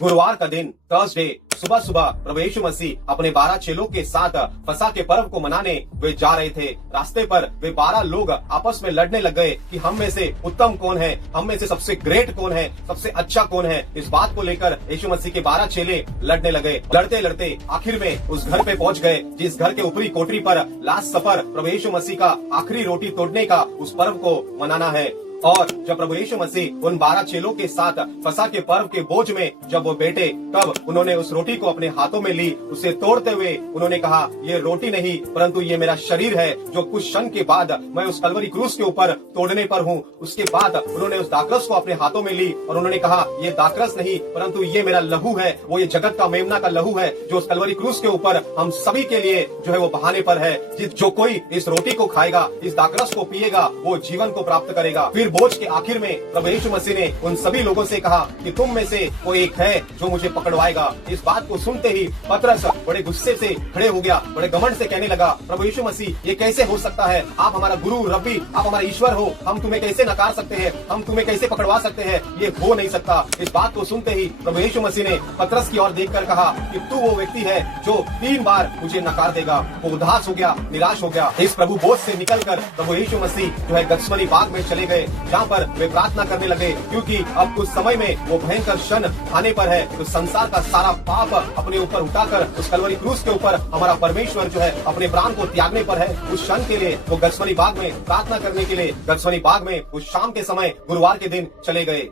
गुरुवार का दिन थर्सडे सुबह सुबह प्रभु यीशु मसीह अपने 12 चेलों के साथ फसह के पर्व को मनाने वे जा रहे थे। रास्ते पर वे 12 लोग आपस में लड़ने लग गए कि हम में से उत्तम कौन है, हम में से सबसे ग्रेट कौन है, सबसे अच्छा कौन है। इस बात को लेकर यीशु मसीह के 12 चेले लड़ने लगे। लड़ते लड़ते आखिर में उस घर पे पहुंच गए जिस घर के ऊपरी कोठरी पर लास्ट सफर प्रभु यीशु मसीह का आखिरी रोटी तोड़ने का उस पर्व को मनाना है। और जब प्रभु यीशु मसीह उन 12 चेलों के साथ फसह के पर्व के बोझ में जब वो बैठे, तब उन्होंने उस रोटी को अपने हाथों में ली। उसे तोड़ते हुए उन्होंने कहा, ये रोटी नहीं परंतु ये मेरा शरीर है जो कुछ क्षण के बाद मैं उस कलवरी क्रूस के ऊपर तोड़ने पर हूँ। उसके बाद उन्होंने उस दाखरस को अपने हाथों में ली और उन्होंने कहा, ये दाखरस नहीं परंतु ये मेरा लहू है, वो ये जगत का मेमना का लहू है जो उस कलवरी क्रूस के ऊपर हम सभी के लिए जो है वो बहाने पर है। जो कोई इस रोटी को खाएगा, इस दाखरस को पिएगा, वो जीवन को प्राप्त करेगा। फिर बोझ के आखिर में प्रभु यीशु मसीह ने उन सभी लोगों से कहा कि तुम में से कोई एक है जो मुझे पकड़वाएगा। इस बात को सुनते ही पतरस बड़े गुस्से से खड़े हो गया, बड़े घमंड से कहने लगा, प्रभु यीशु मसीह ये कैसे हो सकता है? आप हमारा गुरु रब्बी, आप हमारा ईश्वर हो, हम तुम्हें कैसे नकार सकते हैं, हम तुम्हें कैसे पकड़वा सकते हैं? ये हो नहीं सकता। इस बात को सुनते ही प्रभु यीशु मसीह ने पतरस की ओर देखकर कहा कि तू वो व्यक्ति है जो 3 बार मुझे नकार देगा। वो उदास हो गया, निराश हो गया। इस प्रभु बोझ से निकलकर प्रभु यीशु मसीह जो है गत्समनी बाग में चले गए, जहाँ पर वे प्रार्थना करने लगे, क्योंकि अब कुछ समय में वो भयंकर क्षण आने पर है। तो संसार का सारा पाप अपने ऊपर उठाकर उस कलवरी क्रूस के ऊपर हमारा परमेश्वर जो है अपने प्राण को त्यागने पर है। उस क्षण के लिए वो गत्समनी बाग में प्रार्थना करने के लिए गत्समनी बाग में उस शाम के समय गुरुवार के दिन चले गए।